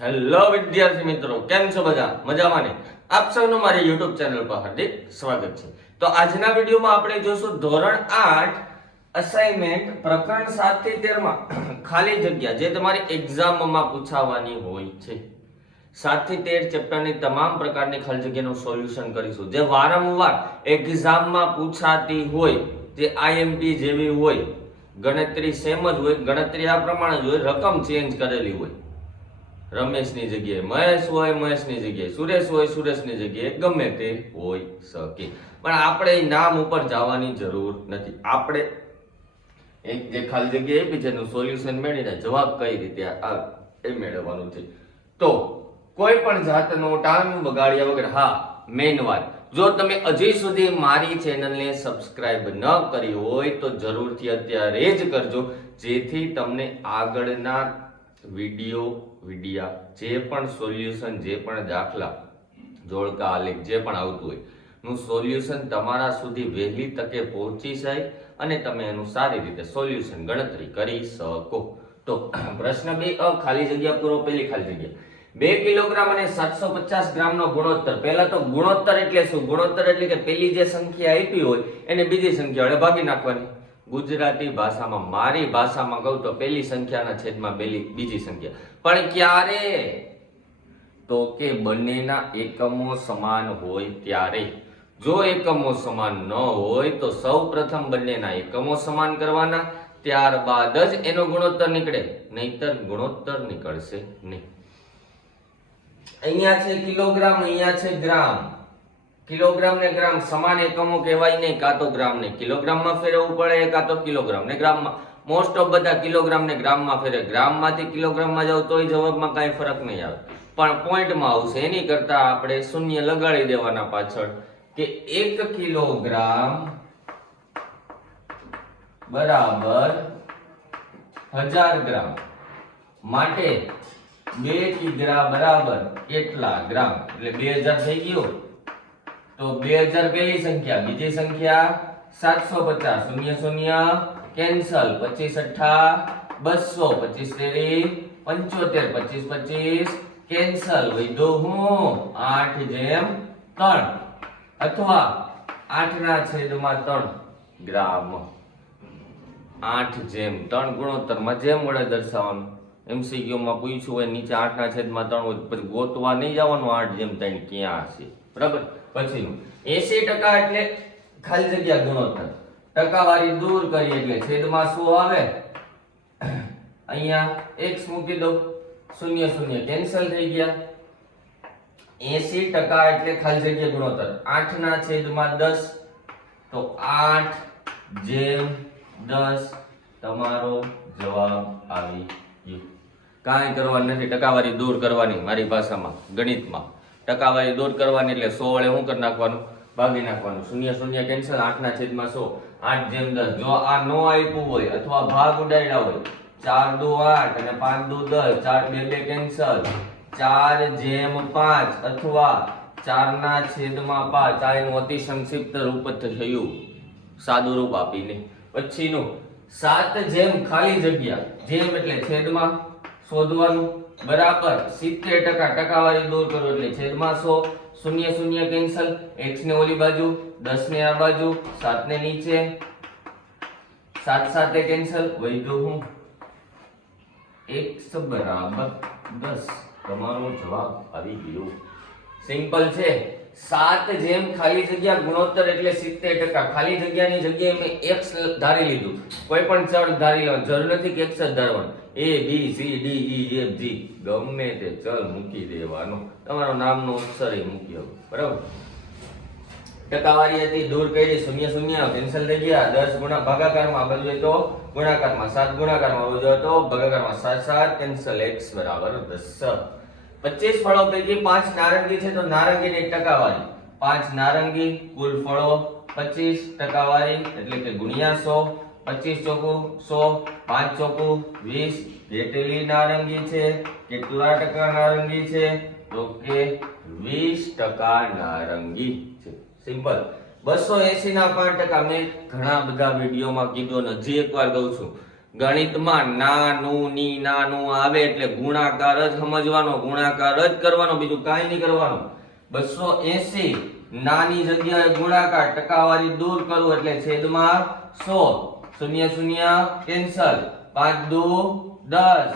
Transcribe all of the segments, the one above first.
Hello વિદ્યાર્થી મિત્રો, કેમ છો બધા? મજામાં ને? આપ સૌનું મારી YouTube ચેનલ પર હાર્દિક સ્વાગત છે. તો આજના વિડીયોમાં આપણે જોશું ધોરણ 8 અસાઇનમેન્ટ પ્રકરણ 7 થી 13 માં ખાલી જગ્યા જે તમારી એક્ઝામમાં પૂછાવાની હોય છે. 7 થી 13 ચેપ્ટરની તમામ પ્રકારની ખાલી જગ્યાનું સોલ્યુશન કરીશું, જે વારંવાર એક્ઝામમાં પૂછાતી હોય, જે IMP જેવી હોય, ગણતરી સેમ જ હોય, ગણતરી આ પ્રમાણે જ હોય, રકમ ચેન્જ કરેલી હોય. રમેશની જગ્યાએ મહેશ હોય, મહેશની જગ્યાએ સુરેશ હોય, સુરેશની જગ્યાએ ગમે તે હોઈ શકે, પણ આપણે નામ ઉપર જવાની જરૂર નથી. આપણે એક જે ખાલી જગ્યા આપી છે એનું સોલ્યુશન મેળવીને જવાબ કઈ રીતે એ મેળવવાનું છે. તો કોઈ પણ જાતનો ટાઈમ બગાડ્યા વગર, હા મેઇન વાત, જો તમે હજી સુધી મારી ચેનલને સબસ્ક્રાઇબ ન કરી હોય તો જરૂરથી અત્યારે જ કરજો, જેથી તમને આગળના વિડિયા જે પણ સોલ્યુશન, જે પણ દાખલા, જોડકા, આલેખ જે પણ આવતું હોય નું સોલ્યુશન તમારા સુધી વહેલી તકે પહોંચી જાય અને તમે એનું સારી રીતે સોલ્યુશન ગણતરી કરી શકો. તો પ્રશ્ન 2 ખાલી જગ્યા પૂરો. પહેલી ખાલી જગ્યા 2 કિલોગ્રામ અને 750 ગ્રામનો ગુણોત્તર. પહેલા તો ગુણોત્તર એટલે શું? ગુણોત્તર એટલે કે પેલી જે સંખ્યા આપી હોય એને બીજી સંખ્યા વડે ભાગી નાખવાની. ગુજરાતી ભાષામાં, મારી ભાષામાં કહું તો પેલી સંખ્યાના છેદમાં બીજી સંખ્યા. પણ ક્યારે? તો કે બંનેના એકમો સમાન હોય ત્યારે. જો એકમો સમાન ન હોય તો સૌ પ્રથમ બંનેના એકમો સમાન કરવાના, ત્યારબાદ જ એનો ગુણોત્તર નીકળે, નહીતર ગુણોત્તર નીકળશે નહીં. અહીંયા છે કિલોગ્રામ, અહીંયા છે ગ્રામ. કિલોગ્રામ ને ગ્રામ સમાન એકમો કહેવાય નહીં, કાં તો ગ્રામ ને કિલોગ્રામમાં ફેરવવું પડે, કાં તો કિલોગ્રામ ને ગ્રામમાં. મોસ્ટ ઓફ બધા કિલોગ્રામ ને ગ્રામમાં ફેરવે. ગ્રામમાંથી કિલોગ્રામમાં જાવ તોય જવાબમાં કાંઈ ફરક નહીં આવે, પણ પોઈન્ટમાં આવશે. એની કરતા આપણે શૂન્ય લગાડી દેવાના પાછળ, કે 1 કિલોગ્રામ બરાબર 1000 ગ્રામ, માટે 2 કિગ્રા બરાબર કેટલા ગ્રામ, એટલે 2000 થઈ ગયું. તો 2000 પેલી સંખ્યા, બીજી સંખ્યા 750, શૂન્ય શૂન્ય કેન્સલ, 25 8 200, 25 તેરી 75, 25 કેન્સલ, વધ્યું હું 8/3 અથવા 8/3 ગ્રામ. 8/3 ગુણોત્તરમાં જેમ વડે દર્શાવવાનું. MCQ માં પૂછ્યું હોય નીચે 8/3 હોય, પછી ગોતવા નહીં જવાનું 8/3 ક્યાં છે, બરાબર. પછીનું 80% એટલે ખાલી જગ્યા ગુણોત્તર. ટકાવારી દૂર કરી એટલે છેદમાં શું આવે? અહીંયા x મૂકી દો, શૂન્ય શૂન્ય કેન્સલ થઈ ગયા. 80% એટલે ખાલી જગ્યા ગુણોત્તર 8/10, તો 8/10 તમારો જવાબ આવી ગયો. કાંઈ કરવાનું નથી, ટકાવારી દૂર કરવાની. મારી ભાષામાં, ગણિતમાં ટકાવારી દૂર કરવાની એટલે 100 વડે શું કરી નાખવાનું? ભાગી નાખવાનું. શૂન્ય શૂન્ય કેન્સલ, 8/100, 8/10. જો આ નો આપ્યું હોય અથવા ભાગ ઉડાડ્યા હોય, 4 દુ 8 અને 5 દુ 10, 4 2 કેન્સલ, 4/5 અથવા 4/5. આ એનું અતિ સંક્ષિપ્ત રૂપ થયું, સાદું રૂપ આપીને. પછીનું 7 ખાલી જગ્યા, જેમ એટલે છેદમાં શોધવાનું, બરાબર 70%. ટકાવારી દૂર કરો એટલે છેદમાં 100, શૂન્ય શૂન્ય કેન્સલ, x ને ઓલી બાજુ, 10 ને આ બાજુ, 7 ને નીચે, 7 7 કેન્સલ, વધ્યું હું x બરાબર 10. તમારો જવાબ આવી ગયો. સિમ્પલ છે. 7 ખાલી જગ્યા ગુણોત્તર એટલે 70%. ખાલી જગ્યાની જગ્યાએ મેં x ધારી લીધું. કોઈ પણ ચલ ધારી લેવાનું, જરૂર નથી કે x જ ધારવાનું. A B C D E F G ગમે તે ચલ મૂકી દેવાનો, તમારો નામનો અક્ષર મૂકી દો, બરાબર. ટકાવારી હતી દૂર કરી, શૂન્ય શૂન્ય કેન્સલ થઈ ગયા. 10 ગુણા ભાગાકારમાં આ બાજુ તો ગુણાકારમાં, 7 ગુણાકારમાં આ બાજુ તો ભાગાકારમાં, 7 7 કેન્સલ, x બરાબર 10. 25 ફળો પૈકી 5 નારંગી છે, તો નારંગીની ટકાવારી 5 નારંગી, કુલ ફળો 25, ટકાવારી એટલે કે ગુણ્યા 100. 25 ચોકું 100, 5 ચોકું 20. કેટલી નારંગી છે, કેટલા ટકા નારંગી છે? તો કે 20% નારંગી છે. સિમ્પલ. 280 ના 5%. મેં ઘણા બધા વિડીયોમાં કીધું, અને હજી એકવાર કહું છું, ગણિતમાં નાનું ની નાનું આવે એટલે ગુણાકાર જ સમજવાનો, ગુણાકાર જ કરવાનો, બીજું કાંઈ નહીં કરવાનું. 280 નાની જગ્યાએ ગુણાકાર, ટકાવારી દૂર કરવું એટલે છેદમાં 100, શૂન્ય શૂન્ય કેન્સલ, 5 દુ 10,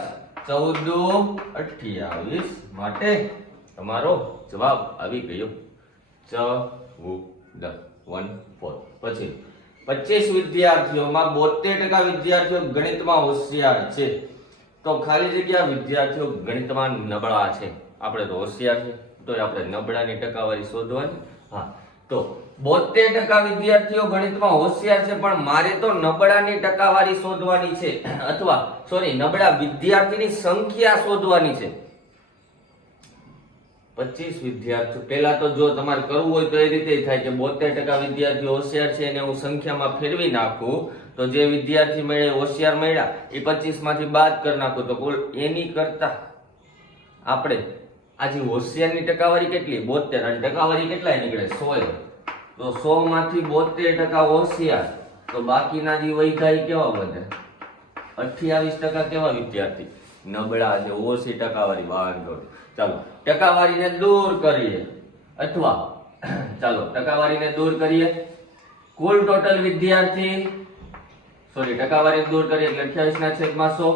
14 દુ 28, માટે તમારો જવાબ આવી ગયો 14. પછી 25 વિદ્યાર્થીઓમાં 72% વિદ્યાર્થીઓ ગણિતમાં હોશિયાર છે. તો ખાલી જગ્યા વિદ્યાર્થીઓ ગણિતમાં નબળા છે. આપણે તો હોશિયાર છે, તો આપણે નબળાની ટકાવારી શોધવાની. હા, તો 72% વિદ્યાર્થીઓ ગણિતમાં હોશિયાર છે, પણ મારે તો નબળાની ટકાવારી શોધવાની છે, અથવા નબળા વિદ્યાર્થીની સંખ્યા શોધવાની છે. 25 વિદ્યાર્થીઓ, પહેલા તો જો તમારે કરવું હોય તો એ રીતે થાય કે 72% વિદ્યાર્થીઓ હોશિયાર છે અને હું સંખ્યામાં ફેરવી નાખું, તો જે વિદ્યાર્થી મળ્યા હોશિયાર મળ્યા એ 25 માંથી બાદ કરી નાખું, તો કુલ એની કરતા આપણે આજે હોશિયારની ટકાવારી કેટલી 72 અને ટકાવારી કેટલા નીકળે 100. તો 100 માંથી 72% હોશિયાર, તો બાકીના જે વૈધાઈ કેવા વધે 28% કેવા વિદ્યાર્થી નબળા છે, ઓછી ટકાવારી. વાંધો ચાલો ટકાવારીને દૂર કરીએ, અથવા ચાલો ટકાવારીને દૂર કરીએ. કુલ ટોટલ વિદ્યાર્થી ટકાવારી દૂર કરીએ એટલે 28 ના છેદમાં 100.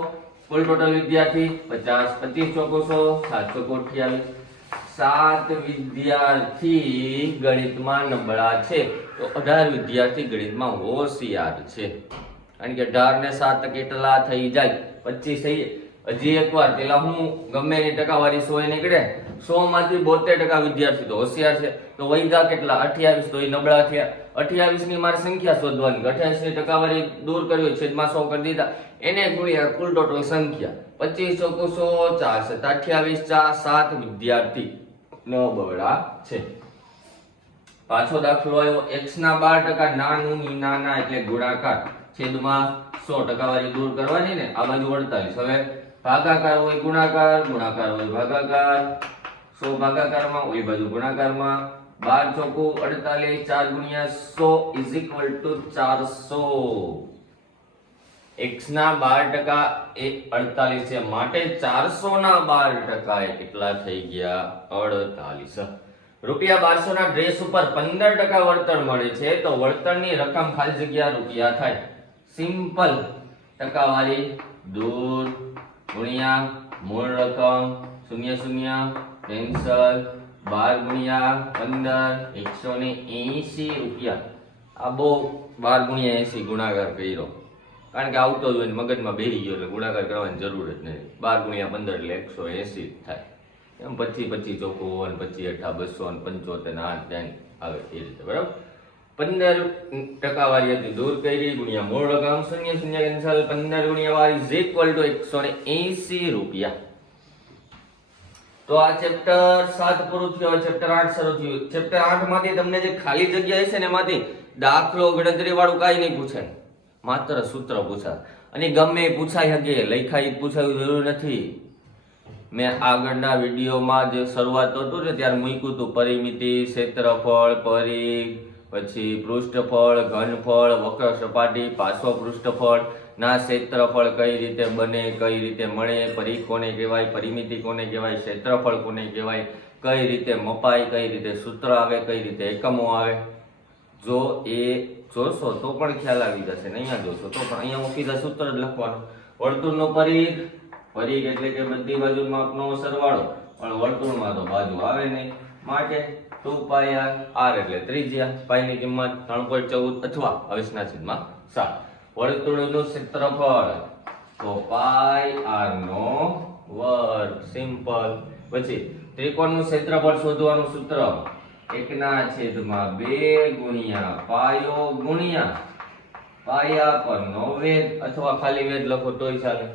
કુલ ટોટલ વિદ્યાર્થી 50, 25 ચોકો 100, 7 ચોકો 28. 7 વિદ્યાર્થી ગણિતમાં નબળા છે, તો 18 વિદ્યાર્થી ગણિતમાં હોશિયાર છે. કારણ કે 18 ને 7 કેટલા થઈ જાય 25 થઈ જાય. હજી એકવાર પેલા હું ગમે એની ટકાવારી 100 નીકળે, 100 માંથી 72% વિદ્યાર્થી તો હોશિયાર છે, તો વૈધા કેટલા 28, તો એ નબળા થયા. 28 ની મારે સંખ્યા શોધવાની, 28 ની ટકાવારી દૂર કરવી, છેદમાં 100 કરી દીધા, એને ગુણ્યા કુલ ટોટલ સંખ્યા 25 ચોકો 100, 4 28, 7 વિદ્યાર્થી નબળા છે. પાછો દાખલો આવ્યો, x ના 12% નાનું ની નાના એટલે ગુણાકાર, છેદમાં 100, ટકાવારી દૂર કરવાની ને, આ બાજુ 48. હવે ભાગાકાર હોય ગુણાકાર, ગુણાકાર હોય ભાગાકાર, 100 ભાગાકારમાં ઓલી બાજુ ગુણાકારમાં, 12 ચોકુ 48, 4 ગુણ્યા 100 ઇઝ ઇક્વલ ટુ 400. x ના 12% એ 48 છે, માટે 400 ના 12% એ કેટલા થઈ ગયા 48. રૂપિયા 1200 ના ડ્રેસ ઉપર 15% વળતર મળે છે, તો વળતરની રકમ ખાલી જગ્યા રૂપિયા થાય. સિમ્પલ ટકાવારી દૂર ગુણ્યા મૂળ રકમ, શૂન્ય શૂન્ય કેન્સલ, 12 ગુણ્યા 15, 180 રૂપિયા. આ બહુ 12 ગુણ્યા 80 ગુણાકાર કર્યો, કારણ કે આવતો જ હોય મગજમાં બેસી ગયો એટલે ગુણાકાર કરવાની જરૂર જ નહીં. 12 ગુણ્યા 15 એટલે 180 થાય. એમ 25 ચોખ્ખું અને 25 8 275 8 10 આવે એ રીતે, બરાબર. 15 ટકાવારી હતી દૂર કરી, ગુણ્યા મૂળ રકમ, શૂન્ય શૂન્ય કેન્સલ, 15 ગુણ્યા 12 ઇઝ ઇક્વલ ટુ 180 રૂપિયા. તો આ ચેપ્ટર 7 પૂરું થયું, ચેપ્ટર 8 શરૂ થયું. ચેપ્ટર 8 માંથી તમને જે ખાલી જગ્યા હશે ને એમાંથી દાખલો ગણતરી વાળું કાંઈ નહીં પૂછાય, માત્ર સૂત્ર પૂછાય, અને ગમે પૂછાય શકે, લખાઈ પૂછાયું જરૂર નથી. મેં આગળના વિડીયોમાં જે શરૂઆત હતું ને ત્યારે મૂક્યું હતું પરિમિતિ, ક્ષેત્રફળ, પરિઘ, પછી પૃષ્ઠફળ, ઘનફળ, વક્ર સપાટી, પાર્શ્વ પૃષ્ઠફળ ના ક્ષેત્રફળ કઈ રીતે બને, કઈ રીતે મળે, પરિઘ કોને કહેવાય, પરિમિતિ કોને કહેવાય, ક્ષેત્રફળ કોને કહેવાય, કઈ રીતે મપાય, કઈ રીતે સૂત્ર આવે, કઈ રીતે એકમો આવે. જો એ જોશો તો પણ ખ્યાલ આવી જશે, ને અહીંયા જોશો તો પણ અહીંયા સીધા સૂત્ર જ લખવાનું. વર્તુળનો પરિઘ, પરિઘ એટલે કે બધી બાજુ માપનો સરવાળો, પણ વર્તુળમાં તો બાજુ આવે નહીં, માટે 2 પાઈ r એટલે ત્રિજ્યા, પાઈ ની કિંમત 3.14 અથવા 20/7. વર્તુળનું ક્ષેત્રફળ તો પાઈ r નો વર્ગ, સિમ્પલ. પછી ત્રિકોણનું ક્ષેત્રફળ શોધવાનું સૂત્ર 1/2 ગુણ્યા પાયો ગુણ્યા પાયા પરનો વેધ, અથવા ખાલી વેધ લખો તોય ચાલે.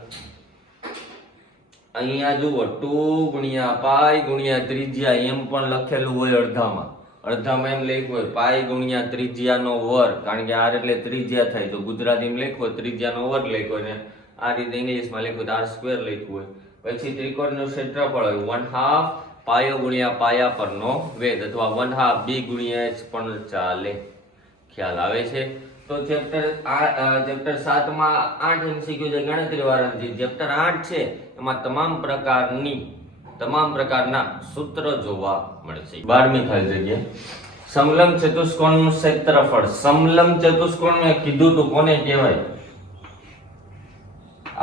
અહીંયા જુઓ 2 ગુણ્યા પાઈ ગુણ્યા ત્રિજ્યા એમ પણ લખેલું હોય અડધામાં. અડધામાં એમ લખ્યું હોય પાઈ ગુણ્યા ત્રિજ્યાનો વર્ગ, કારણ કે r એટલે ત્રિજ્યા થાય, તો ગુજરાતીમાં લખ્યું હોય ત્રિજ્યાનો વર્ગ લખ્યો હોય, ને આ રીતે ઇંગ્લિશમાં લખ્યું હોય r સ્ક્વેર લખ્યું હોય. પછી ત્રિકોણનું ક્ષેત્રફળ હોય 1/2 પાયો ગુણ્યા પાયા પરનો વેધ, અથવા 1/2 b ગુણ્યા h પણ ચાલે. ખ્યાલ આવે છે? તો તો ચેપ્ટર 7 માં 8 MCQ જે ગણતરી વાળા છે, ચેપ્ટર 8 છે એમાં તમામ પ્રકારના સૂત્ર જોવા મળશે. 12મી ખાલી જગ્યા સમલંબ ચતુષ્કોણનું ક્ષેત્રફળ. સમલંબ ચતુષ્કોણ મેં કીધું તો કોને કહેવાય?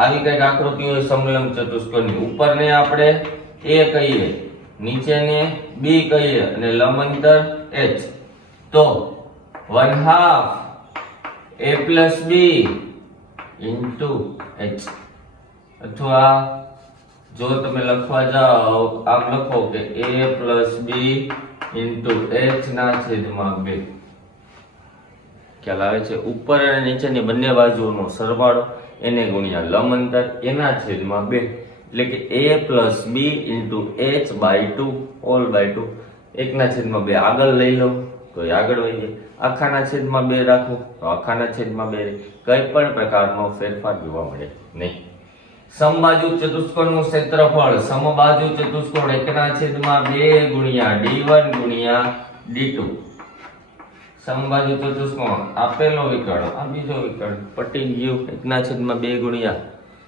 આવી કઈક આકૃતિ હોય સમલંબ ચતુષ્કોણની. ઉપરને આપણે A કહીએ, નીચેને B કહીએ અને લંબ અંતર h, તો 1/2 a plus b into h. અથવા જો તમે લખવા જાઓ આમ લખો કે a plus b into h ના છેદમાં 2. ખ્યાલ આવે છે? ઉપર અને નીચેની બંને બાજુનો સરવાળો એને ગુણ્યા લંબ અંતર એના છેદમાં 2, એટલે કે a plus b into h by 2 all by 2. એકના છેદમાં 2 આગળ લઈ લો તો આગળ વહી જાય, આખાના છેદમાં 2 રાખો તો આખાના છેદમાં 2. કઈ પણ પ્રકારનો ફેરફાર જોવા મળે નહીં. સમબાજુ ચતુષ્કોણનું ક્ષેત્રફળ. સમબાજુ ચતુષ્કોણ એકના છેદમાં 2 ગુણ્યા d1 ગુણ્યા d2. સમબાજુ ચતુષ્કોણ આપેલો વિકર્ણ આ બીજો વિકર્ણ પટી ગયું, એકના છેદમાં 2 ગુણ્યા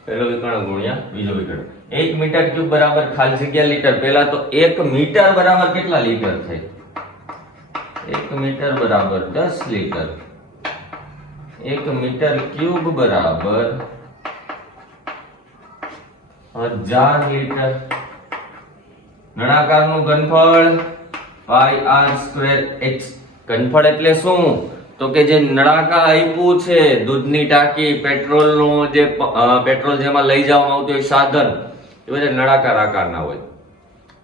પહેલો વિકર્ણ ગુણ્યા બીજો વિકર્ણ. 1 મીટર ક્યુબ બરાબર ખાલી જગ્યા લીટર. પહેલા તો 1 મીટર બરાબર કેટલા લીટર થાય? 1 મીટર બરાબર 10 લીટર. 1 મીટર ક્યુબ બરાબર 1000 લીટર. નળાકારનું ઘનફળ πr²h. ઘનફળ એટલે શું? તો કે જે નળાકાર આપ્યું છે, દૂધની ટાંકી, પેટ્રોલનું જે પેટ્રોલ જેમાં લઈ જવામાં આવતું હોય સાધન, એ બધા નળાકાર આકારના હોય,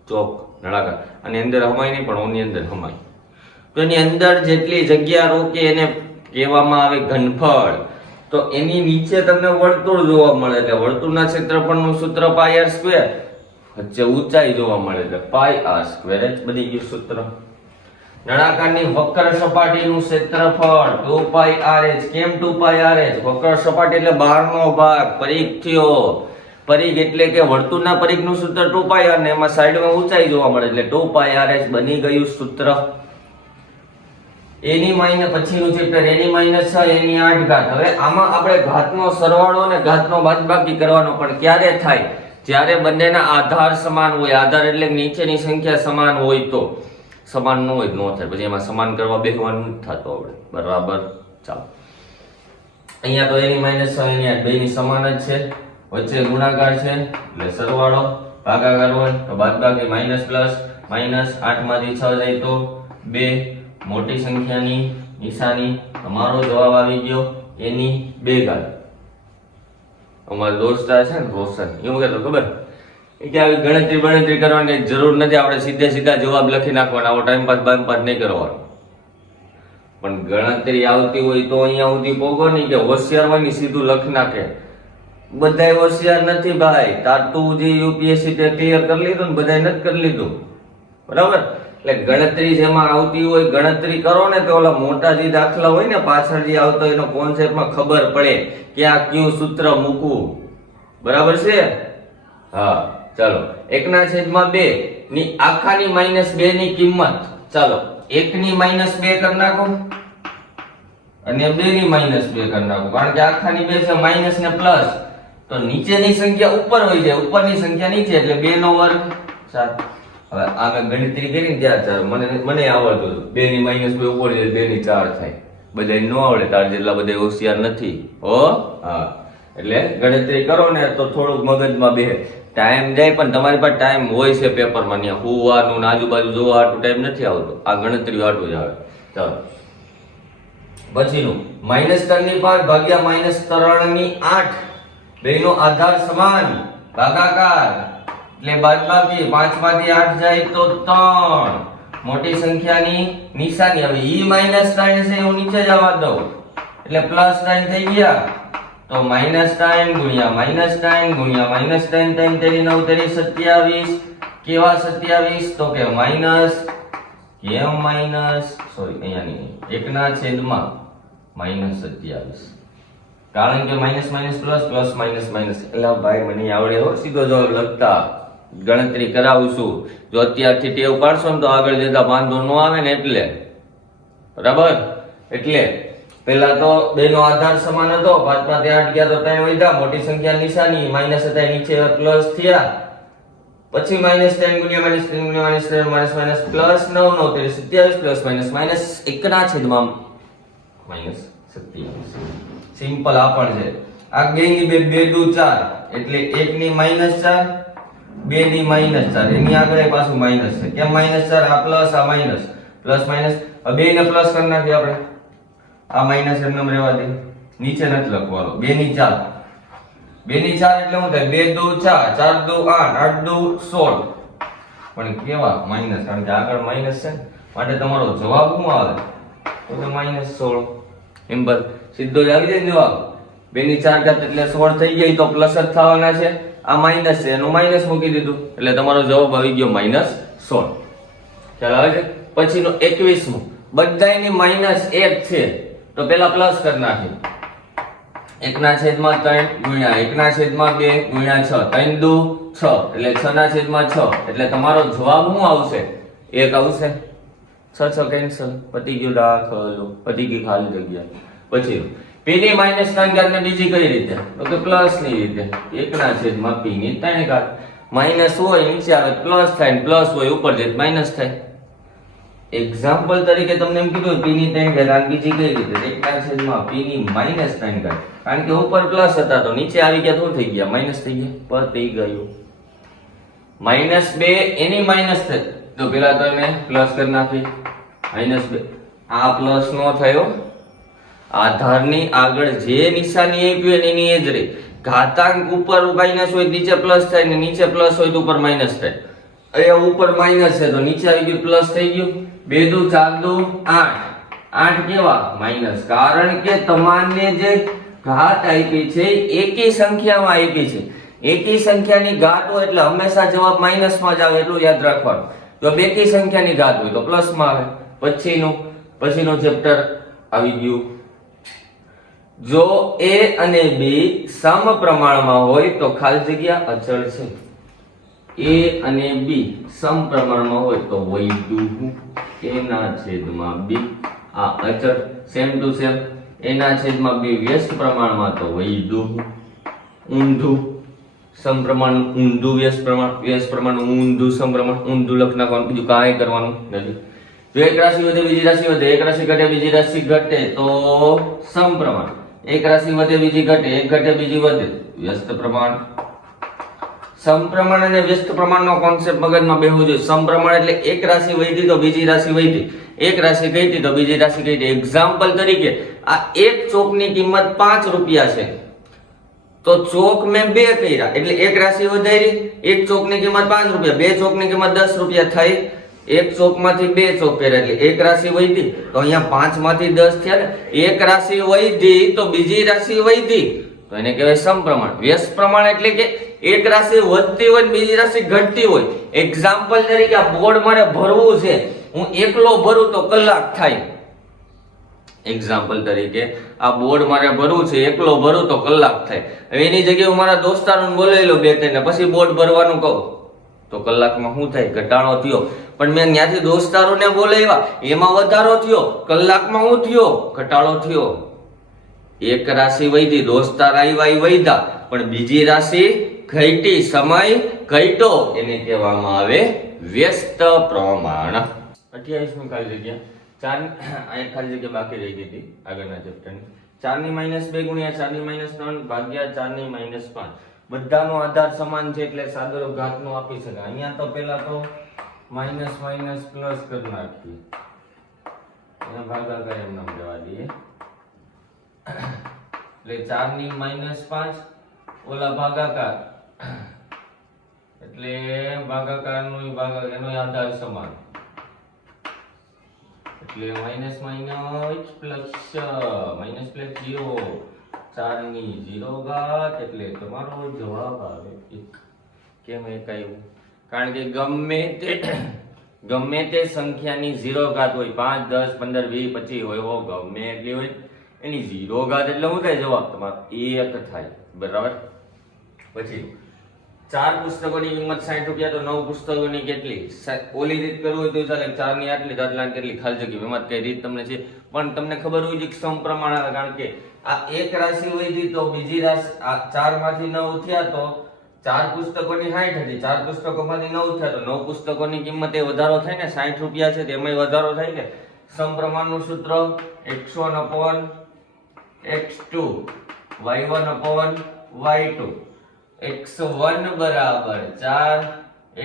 ચોક નળાકાર. અને અંદર હમાય નહીં પણ ઓની અંદર હમાય. તો એની અંદર જેટલી જગ્યા રોકે એને કહેવામાં આવે ઘનફળ. તો એની નીચે તમને વર્તુળ જોવા મળે એટલે વર્તુળના ક્ષેત્રફળનું સૂત્ર πr². વચ્ચે ઊંચાઈ જોવા મળે એટલે πr²h. બની ગયું સૂત્ર. નળાકારની વક્ર સપાટીનું ક્ષેત્રફળ 2πrh. કેમ 2πrh? વક્ર સપાટી એટલે બહારનો ભાગ, પરિઘ થયો. પરિઘ એટલે કે વર્તુળના પરિઘનું સૂત્ર 2πr ને એમાં સાઈડમાં ઊંચાઈ જોવા મળે એટલે 2πrh બની ગયું સૂત્ર. એની માઇનસ પછીનું ચેપ્ટર એની -6 એની 8 ઘાત. હવે આમાં આપણે ઘાતનો સરવાળો અને ઘાતનો બાદબાકી કરવાનો, પણ ક્યારે થાય? જ્યારે બંનેના આધાર સમાન હોય. આધાર એટલે નીચેની સંખ્યા સમાન હોય તો. સમાન ન હોય ન થાય, પછી એમાં સમાન કરવા બેસવાનું જ થતું આપણે. બરાબર, ચાલો. અહીંયા તો એની -6 એની 8 બેની સમાન જ છે, વચ્ચે ગુણાકાર છે એટલે સરવાળો, ભાગાકાર હોય તો બાદબાકી માઇનસ પ્લસ માઇનસ. 8 માંથી 6 જાય તો 2. મોટી સંખ્યાની નિશાની. અમારો જવાબ આવી ગયો એની 2 ઘાત. અમારો દોસ્ત છે ને રોશન, એવું કહેતો ખબર કે આવી ગણતરી કરવાની જરૂર નથી, આપણે સીધા જવાબ લખી નાખવાના, આવો ટાઈમ પાસ નહીં કરવાનો. પણ ગણતરી આવતી હોય તો અહીંયા સુધી પોગો નહીં કે હોશિયાર હોય ને સીધું લખી નાખે. બધાય હોશિયાર નથી ભાઈ. તાર તું જે યુપીએસસી તે ક્લિયર કરી લીધું ને બધાય નથી કરી લીધું, બરાબર? એટલે ગણતરી જેમાં આવતી હોય ગણતરી કરો ને તો ઓલા મોટા જે દાખલા હોય ને પાછળ જે આવતો એનો કોન્સેપ્ટમાં ખબર પડે કે આ કયું સૂત્ર મૂકવું. બરાબર છે? હા, ચાલો. 1/2 ની આખાની -2 ની કિંમત. ચાલો 1 ની -2 કરી નાખો અને 2 ની -2 કરી નાખો, કારણ કે આખાની 2 છે માઇનસ ને પ્લસ, તો નીચેની સંખ્યા ઉપર હોય જાય, ઉપરની સંખ્યા નીચે એટલે 2 નો વર્ગ 4. હવે આ મેં ગણતરી કરી ને ત્યાં મને આવડતું હતું 2 ની -2 ઉપર જાય 2 ની 4 થાય. બધાય ન આવડે, તાર જેટલા બધા હોશિયાર નથી હો. હા, એટલે ગણતરી કરો ને તો થોડુંક મગજમાં બેસે. ટાઈમ જાય પણ તમારી પાસે ટાઈમ હોય છે પેપરમાં, ત્યાં હુવાનું ને આજુબાજુ જોવા હાટું ટાઈમ નથી આવતો, આ ગણતરી હાટું જ આવે. ચાલો પછીનું -3/5 ભાગ્યા -3/8. બેનો આધાર સમાન, ભાગાકાર એટલે બાદબાકી. 5 માંથી 8 જાય તો 3. મોટી સંખ્યાની નિશાની. હવે ઈ -3 છે હું નીચે જવા દઉં એટલે +3 થઈ ગયા, તો -3 ગુણ્યા -3 ગુણ્યા -3 3 તેરી 9 તેરી 27. કેવા 27? તો કે માઈનસ, કેમ માઈનસ, સોરી અહીંયા નહીં, 1/27. કારણ કે minus minus plus plus minus minus. એટલે ભાઈ મને આવડે હો સીધો જવાબ લખતા. ગણતરી કરાવું છું, જો અત્યારથી ટેવ પાડશો ને તો આગળ જતા વાંધો ન આવે ને. એટલે બરાબર, એટલે પેલા તો બેનો આધાર સમાન હતો, 5 માંથી 8 ગયા તો 3 વધ્યા, મોટી સંખ્યા નિશાની, માઈનસ હતા નીચે પ્લસ થયા, પછી -3 ગુણ્યા -3 ગુણ્યા -3 માઈનસ પ્લસ 9 9 27 પ્લસ માઈનસ 1 ના છેદમાં -27. સિમ્પલ આ પણ છે. આ 2 ની 2 2 4 એટલે 1 ની -4 2 ની -4 એની આગળ પાછું માઈનસ છે. કેમ -4? આ પ્લસ આ માઈનસ, પ્લસ માઈનસ. હવે 2 ને પ્લસ કરી નાખીએ આપણે. આ માઈનસ એમ રહેવા દે, નીચે નથી લખવાનો. 2 ની 4 2 ની 4 એટલે શું થાય? 2 2 4 4 2 8 8 2 16. પણ કેવા માઈનસ? કારણ કે આગળ માઈનસ છે માટે તમારો જવાબ શું આવે? તો કે -16. સિમ્પલ, સીધો જ આવી જાય ને જવાબ. 2 ની 4 ઘાત એટલે 16 થઈ ગઈ તો પ્લસ જ થવાના છે. આ માઈનસ છે એનું માઈનસ મૂકી દીધું એટલે તમારો જવાબ આવી ગયો -16. ખ્યાલ આવે છે? પછીનો 21મો, બધાયની -1 છે તો પેલા પ્લસ કરી નાખી. 1/3 ગુણ્યા 1/2 ગુણ્યા 6 3 દુ 6 એટલે 6/6 એટલે તમારો જવાબ શું આવશે? 1 આવશે. 6 6 કેન્સલ, પતી ગયું દાખલો, પતી ગઈ ખાલી જગ્યા. પછી p ની -3 ઘાત ને બીજી કઈ રીતે? તો કે પ્લસ ની રીતે. 1/p ની 3 ઘાત. માઈનસ હોય નીચે આવે પ્લસ થાય, પ્લસ હોય ઉપર જાય માઈનસ થાય. એક્ઝામ્પલ તરીકે તમને એમ કીધું p ની 3 ઘાત અને બીજી કઈ રીતે? 1/p ની -3 ઘાત. કારણ કે ઉપર પ્લસ હતા તો નીચે આવી ગયા શું થઈ ગયા? માઈનસ થઈ ગયા. પતી ગયું. -2 એની માઈનસ થઈ તો પેલા તો એને પ્લસ કરી નાખી. -2 આ પ્લસ નો થયો, આધારની આગળ જે નિશાની આપી હોય એની એ જ રહી. ઘાતાંક ઉપર માઈનસ હોય નીચે પ્લસ થાય ને નીચે પ્લસ હોય તો ઉપર માઈનસ થાય. અહીંયા ઉપર માઈનસ છે તો નીચે આવી ગયું પ્લસ થઈ ગયું. 2 દુ 4 દુ 8 8 કેવા? માઈનસ. કારણ કે તમારને જે ઘાત આપી છે એકી સંખ્યામાં આપી છે. એકી સંખ્યાની ઘાત હોય એટલે હંમેશા જવાબ માઈનસમાં જ આવે એટલું યાદ રાખવાનું. જો બેકી સંખ્યાની ઘાત હોય તો પ્લસમાં આવે. પછીનો ચેપ્ટર આવી ગયું. જો a અને b સમપ્રમાણમાં હોય તો ખાલી જગ્યા અચળ છે. a અને b સમપ્રમાણમાં હોય તો વૈધું a ના છેદમાં b. આ અચળ સેમ ટુ સેમ. a ના છેદમાં b વ્યસ્ત પ્રમાણમાં તો વૈધું. ઊંધું સમપ્રમાણ ઊંધું વ્યસ્ત પ્રમાણ ઊંધું સમપ્રમાણ. ઊંધું લખ નાખવાનું, બીજું કાંઈ કરવાનું નથી. જો એક રાશિ વધે બીજી રાશિ વધે, એક રાશિ ઘટે બીજી રાશિ ઘટે તો સમપ્રમાણ. એક રાશિ વધે બીજી ઘટે, એક ઘટે બીજી વધે, વ્યસ્ત પ્રમાણ. સમપ્રમાણ અને વ્યસ્ત પ્રમાણનો કોન્સેપ્ટ મગજમાં બેહવું જોઈએ. સમપ્રમાણ એટલે એક રાશિ વધી તો બીજી રાશિ વધી, એક રાશિ ઘટી તો બીજી રાશિ ઘટી. એક્ઝામ્પલ તરીકે આ એક ચોકની કિંમત 5 રૂપિયા છે તો ચોક મેં 2 કર્યા એટલે એક રાશિ વધારી. એક ચોકની કિંમત 5 રૂપિયા, બે ચોકની કિંમત 10 રૂપિયા થઈ. એક ચોકમાંથી 2 ચોક કર્યા એટલે એક રાશિ વધી તો અહીંયા 5 માંથી 10 થયા ને. એક રાશિ વધી તો બીજી રાશિ વધી તો એને કહેવાય સમપ્રમાણ. વ્યસ્ત પ્રમાણ એટલે કે એક રાશિ વધતી હોય બીજી રાશિ ઘટતી હોય. એક્ઝામ્પલ તરીકે આ બોર્ડ મારે ભરવું છે, હું એકલો ભરું તો કલાક થાય. એક્ઝામ્પલ તરીકે આ બોર્ડ મારે ભરવું છે, એકલો ભરું તો કલાક થાય. હવે એની જગ્યાએ હું મારા દોસ્તારોને બોલાવી લો 2 3 પછી બોર્ડ ભરવાનું કહું તો કલાકમાં શું થાય? ઘટાડો થયો. પણ મેં ત્યાંથી દોસ્તારોને બોલાવ્યા એમાં વધારો થયો, કલાકમાં શું થયો? ઘટાડો થયો. એક રાશિ વધી, દોસ્તાર આવ્યા વધ્યા, પણ બીજી રાશિ ઘટી, સમય ઘટ્યો, એને કહેવામાં આવે વ્યસ્ત પ્રમાણ. 28 ખાલી જગ્યા 4 અહીંયા ખાલી જગ્યા બાકી રહી ગઈ હતી આગળના ચેપ્ટરની. 4 ની -2 ગુણ્યા 4 ની -3 ભાગ્યા 4 ની -5. બધાનો આધાર સમાન છે એટલે સાદો ઘાતનો આપી શકાય. અહીંયા તો પેલા તો માઈનસ પ્લસ કરી નાખીએ, અહીંયા ભાગાકાર એમ નામ લેવા દઈએ એટલે 4 ની -5 ઓલા ભાગાકાર એટલે ભાગાકારનો એનો આધાર સમાન એટલે માઈનસ પ્લસ 0 4 ની 0 ઘાત એટલે તમારો જવાબ આવે 1. કેમ 1 આવ્યું? કારણ કે ગમે તે સંખ્યાની 0 ઘાત હોય, 5 10 15 20 25 હોય, ગમે એટલી હોય, એની 0 ઘાત એટલે શું થાય? જવાબ તમારો 1 થાય. બરાબર. પછી 4 પુસ્તકોની કિંમત 60 રૂપિયા તો 9 પુસ્તકોની કેટલી? ઓલી રીત કરવું હોય તો ચાલે, 4 ની આટલી આટલા કેટલી ખાલી જગ્યા, એમાં કઈ રીત તમને છે પણ તમને ખબર હોય છે કે સમપ્રમાણ, કારણ કે આ એક રાશિ વધી તો બીજી રાશિ આ 4 માંથી 9 થયા તો 4 પુસ્તકોની 60 હતી, 4 પુસ્તકોમાંથી 9 થયા તો 9 પુસ્તકોની કિંમત એ વધારો થાય ને, 60 રૂપિયા છે તેમાંય વધારો થાય ને. સમપ્રમાણનું સૂત્ર x1 upon x2 y1 upon y2, x1 બરાબર 4,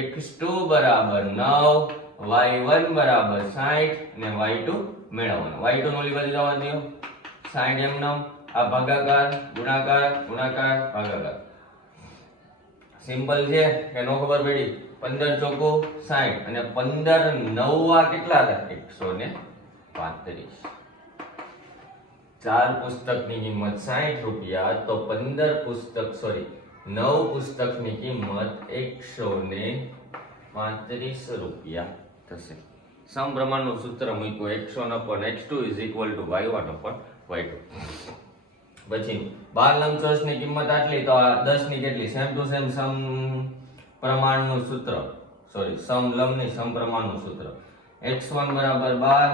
x2 બરાબર 9, y1 બરાબર 60 ને y2 મેળવવાનો. y2 નો ઓલી બાજુ જવા દો, 60 એમનો, આ ભાગાકાર ગુણાકાર ગુણાકાર ભાગાકાર. સિમ્પલ છે કે નો ખબર પડી? 15 ચોકુ 60 અને 15 9 કેટલા હતા? 135. 4 પુસ્તકની કિંમત 60 રૂપિયા તો 9 પુસ્તકની કિંમત 135 રૂપિયા થશે. સમપ્રમાણનું સૂત્ર મૂક્યું, x1 upon x2 is equal to y1 upon y2. પછી 12 લંબચોરસની કિંમત આટલી તો આ 10 ની કેટલી? સેમ ટુ સેમ સમપ્રમાણનું સૂત્ર, સમલંબની સમપ્રમાણનું સૂત્ર. x1 બરાબર 12,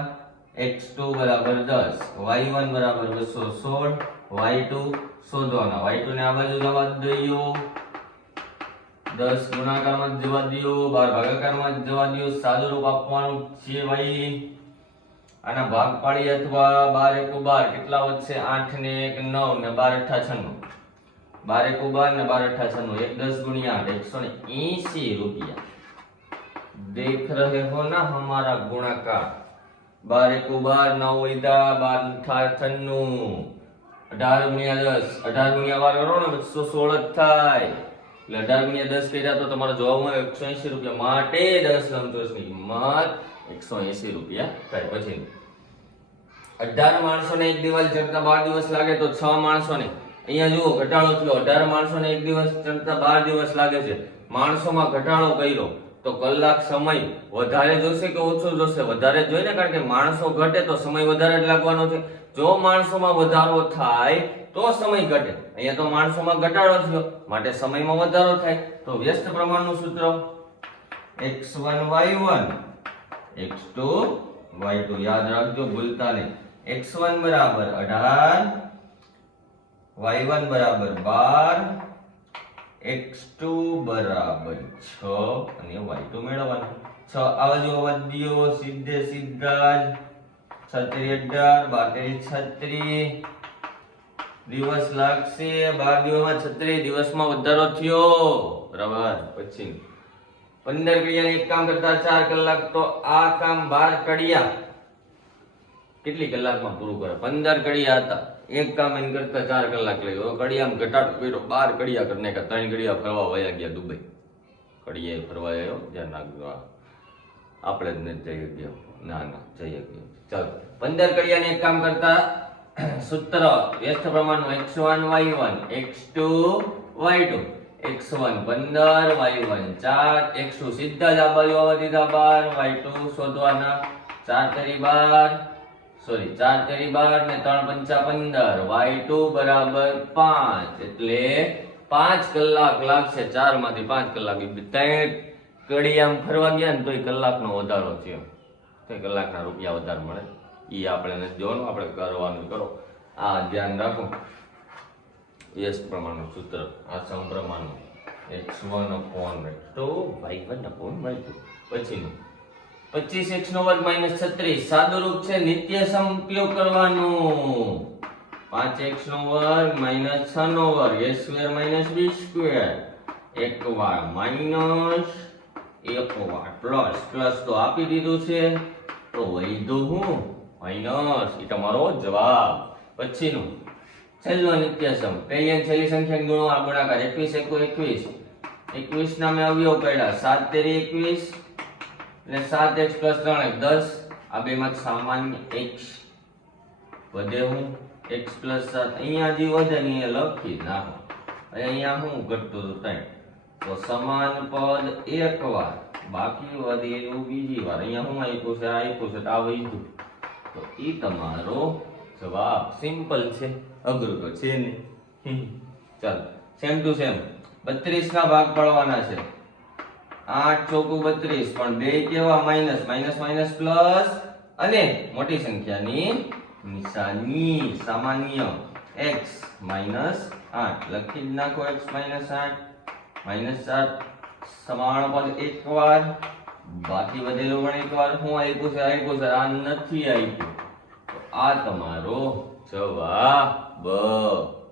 x2 બરાબર 10, y1 બરાબર 216, y2 શોધવાના. y2 ને આ બાજુ જવા દયો, 10 ગુણાકારમાં જવા દયો, 12 ભાગાકારમાં જવા દયો. સાદુરૂપ આપવાનું છે ભાઈ. આના ભાગ પાડી અથવા 12 એકુ 12 કેટલા વધશે? 8 ને 1 9 ને 12 અઠ્ઠા 96, 12 એકુ 12 ને 12 અઠ્ઠા 96, 1 10 ગુણ્યા 8 180 રૂપિયા. देख रहे हो ना हमारा गुणाकार? 12 एकु 12, 9 वैदा 12 अठार 18 गुण્યા 10, 18 ગુણ્યા 12 કરો ને 116 જ થાય. એટલે 18 ગુણ્યા 10 કર્યા તો તમારો જવાબ મળે 180 રૂપિયા. માટે 10 લંબચોરસની કિંમત 180 રૂપિયા થાય. પછી 18 માણસોને એક દિવાલ ચડતા 12 દિવસ લાગે તો 6 માણસોને, અહીંયા જુઓ ઘટાડો થયો, 18 માણસોને એક દિવસ ચડતા 12 દિવસ લાગે છે. માણસોમાં ઘટાડો કર્યો તો કલાક સમય વધારે જોશે કે ઓછો જોશે? વધારે જોઈએ ને, કારણ કે માણસો ઘટે તો સમય વધારે જ લાગવાનો છે. જો માણસોમાં વધારો થાય તો સમય ઘટે, અહીંયા તો માણસોમાં ઘટાડો થયો માટે સમયમાં વધારો થાય. તો વ્યસ્ત પ્રમાણનું સૂત્ર x1 y1 x2 y2 યાદ રાખજો, ભૂલતા નહીં. x1 બરાબર 18, y1 બરાબર 12, x2 બરાબર 6 અને y2 મેળવવાનું. 6 આ બાજુ વધ્યો સીધે સીધા જ 36 18 32 દિવસ લાગશે. 12 દિવસમાં 36 દિવસમાં વધારો થયો, બરાબર. પછી 15 કડિયાને એક કામ કરતા 4 કલાક તો આ કામ 12 કડિયા કેટલી કલાકમાં પૂરું કરે? 15 કડિયા હતા, એક કામ એને કરતા 4 કલાક લાગ્યો. કડિયામાં ઘટાડો કર્યો, 12 કડિયા કરીને 3 કડિયા ફરવા વયા ગયા દુબઈ. કડિયા ફરવા આવ્યો, ધ્યાન રાખજો, આપણે જ નથી જઈ ગયો. ના જઈ ગયો. ચાલો 15 કડિયાને એક કામ કરતા સૂત્ર વ્યસ્ત પ્રમાણનું x1 y1 x2 y2, x1 15 y1 4, x2 સીધા જ આ બાજુ આવવા દીધા 12, y2 શોધવાના. 4 તેરી 12 ને 3 પંચા 15, y2 બરાબર 5, એટલે 5 કલાક લાગશે. 4 માંથી 5 કલાક, 3 કડિયામાં ફરવા ગયા ને તોય કલાકનો વધારો થયો, તો કલાકના રૂપિયા વધારે મળે. ઈ આપણે નથી જોવાનું, આપણે કરવાનું કરો. આ ધ્યાન રાખો. વ્યસ્ત પ્રમાણનું સૂત્ર આ સમપ્રમાણનું x1 upon x2 y1 upon y2. પછીનું 25x નો વર્ગ -36 સાદુરૂપ છે, નિત્ય સમ ઉપયોગ કરવાનું. 5x નો વર્ગ -6 નો વર્ગ a સ્ક્વેર b સ્ક્વેર, એક વાર માઈનસ એક વાર પ્લસ. પ્લસ તો આપી દીધું છે તો વધ્યું હું માઈનસ, એ તમારો જવાબ. પછીનું છેલ્લો નિત્યસમ, પહેલી અને છેલ્લી સંખ્યા ગુણાકાર. 21 એકુ 21, 21 ના મેં અવયવ કર્યા. 7 તેરી 21 એટલે 7x + 3x 10. આ બે માં સામાન્ય x વધે હું x + 7. અહીંયા જે વધે ને એ લખી નાખો. અહીંયા હું ઘટતું હતું 3, તો સમાન પદ એક વાર, બાકી વધેલું બીજી વાર. અહીંયા હું આપ્યું છે, આ વધ્યું, તો ઈ તમારો જવાબ. સિમ્પલ છે, અઘરું તો છે નહીં. ચાલો સેમ ટુ સેમ 32 ના ભાગ પાડવાના છે. 8 ચોકુ 32, પણ બે કેવા માઈનસ, માઈનસ માઈનસ પ્લસ, અને મોટી સંખ્યાની નિશાની સામાન્ય x માઈનસ 8 લખી જ નાખો. x માઈનસ 8 માઈનસ 7 સમાન પદ એકવાર, બાકી વધેલું પણ એકવાર. શું આપ્યું છે? આપ્યું છે. આ નથી આપ્યું તો આ તમારો જવાબ.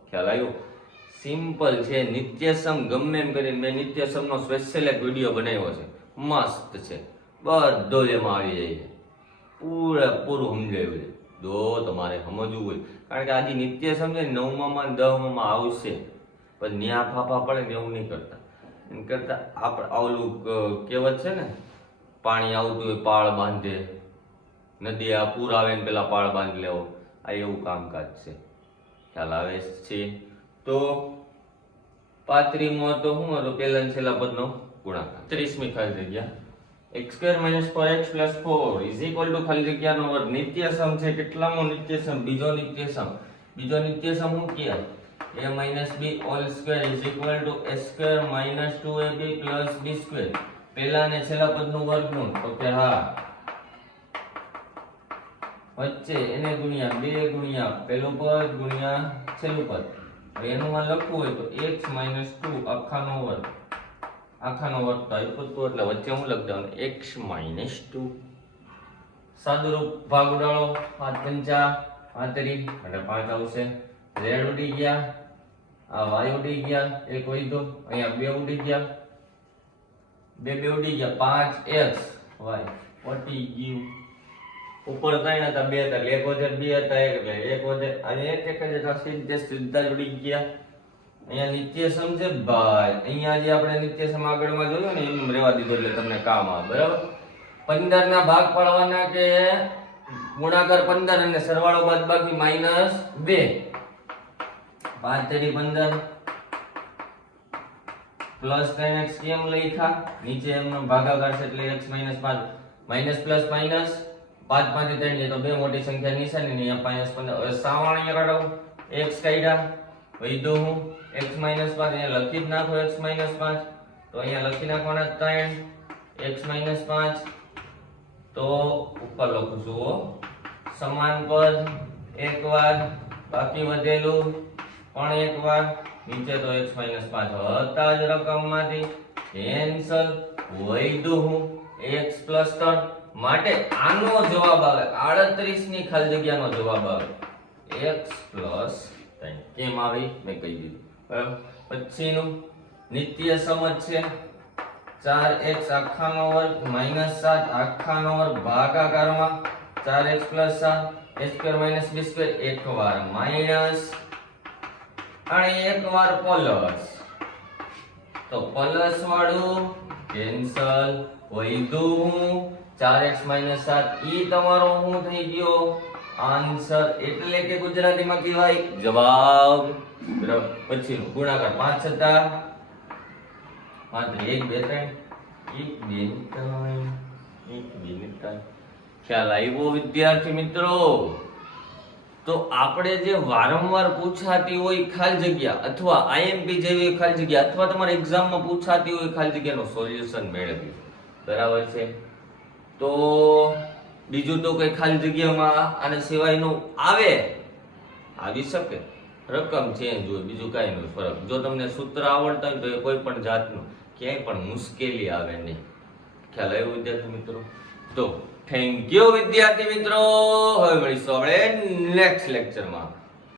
ખ્યાલ આવ્યો? સિમ્પલ છે. નિત્યસમ ગમે એમ કરીને મેં નિત્યસમ નો સ્પેશિયલ એક વિડીયો બનાવ્યો છે, મસ્ત છે. બધો એમાં આવી જાય છે, પૂરેપૂરું સમજાયું છે. જો તમારે સમજવું હોય, કારણ કે આજે નિત્યસમ છે 9મા માં 10મા આવશે, પણ ન્યા ફાફા પડે ને એવું નહીં કરતા. એમ કરતા આપણે ઓલું કહેવત છે ને, પાણી આવતું હોય પાળ બાંધે, નદી આ પૂર આવે ને પેલા પાળ બાંધી લેવો, આ એવું કામકાજ છે. ખ્યાલ આવે છે? તો 35મો તો શું હતો? પેલા છેલ્લા પદનો ગુણાકાર. 30મી ખાલી જગ્યા x² - 4x + 4 = ખાલી જગ્યાનો વર્ગ. નિત્યસમ છે. કેટલામો નિત્યસમ? બીજો નિત્યસમ. બીજો નિત્યસમ શું કહે? a - b all square = a² - 2ab + b². પેલા ને છેલ્લા પદનું વર્ગમૂળ. તો કે હા, વચ્ચે એને ગુણ્યા 2 ગુણ્યા પેલું પદ ગુણ્યા છેલ્લું પદ. હવે એનું માં લખવું હોય તો x - 2 આખાનો વર્ગ. આખાનો વર્ગ તો આપ્યું હતું એટલે વચ્ચે હું લખી દઉં x - 2. સાદુરૂપ ભાગ ઉડાડો. 5 પંચા 35 એટલે 5 આવશે. z ઉડી ગયા, આ y ઉડી ગયા, એક વધ્યો, અહીંયા 2 ઉડી ગયા, 2 ઉડી ગયા, 5x y પટી ગયું. ઉપર 3 હતા, 2 હતા, એક વજન 2 હતા, એક વજન અને એક જ હતા, સીધા જ ઉડી ગયા. અહીંયા નિત્યસમ છે ભાઈ. અહીંયા જે આપણે નિત્યસમ આગળમાં જોયું ને એમ રહેવા દીધો એટલે તમને કામ આવે. બરાબર? 15 ના ભાગ પાડવાના કે ગુણાકાર 15 અને સરવાળો બાદબાકી -2. 5 તેરી 15 પ્લસ 3x કેમ લખ્યા? નીચે એમનો ભાગાકાર છે એટલે x - 5 માઈનસ પ્લસ માઈનસ 5 5 3 છે તો બે મોટી સંખ્યા નિશાની ને અહીંયા -15. હવે સાવાણીયા કાઢો. x કાઢ્યા, વૈધો હું x - 5 અહીંયા લખી જ નાખો. x - 5 તો અહીંયા લખી નાખવાના 3 x - 5 તો ઉપર લખું છું સમાન પદ એકવાર, બાકી વધેલું પણ એકવાર, નીચે તો x - 5 હતા જ રકમમાંથી કેન્સલ. વૈધો હું x + 3 માટે આનો જવાબ આવે 38 ની ખાલી જગ્યાનો જવાબ આવે x + 3. કેમ આવી મેં કહી દીધું. બરાબર? પછીનું નિત્ય સમજ છે 4x આખાનો વર્ગ -7 આખાનો વર્ગ ભાગાકારમાં 4x + 7 a² - b² એકવાર માઈનસ અને એકવાર પ્લસ. તો પ્લસ વાળું કેન્સલ. વૈધું 4x - 7 ઈ તમારો શું થઈ ગયો? આન્સર. એટલે કે ગુજરાતીમાં કહેવાય જવાબ. બરાબર? પછીનું ગુણાકાર 5 હતા 5 1 2 3 1 2 3 ખ્યાલ આવ્યો વિદ્યાર્થી મિત્રો? તો આપણે જે વારંવાર પૂછાતી હોય ખાલી જગ્યા અથવા આઈએમપી જેવી ખાલી જગ્યા અથવા તમારા એક્ઝામમાં પૂછાતી હોય ખાલી જગ્યાનું સોલ્યુશન મેળવ્યું. બરાબર છે? તો બીજું તો કઈ ખાલી જગ્યામાં આને સિવાયનું આવી શકે, રકમ ચેન્જ હોય, બીજું કાંઈ નહીં ફરક. જો તમને સૂત્ર આવડતા હોય તો એ કોઈ પણ જાતનું ક્યાંય પણ મુશ્કેલી આવે નહીં. ખ્યાલ આવ્યો વિદ્યાર્થી મિત્રો? તો થેન્ક યુ વિદ્યાર્થી મિત્રો. હવે મળીશું આપણે નેક્સ્ટ લેક્ચરમાં.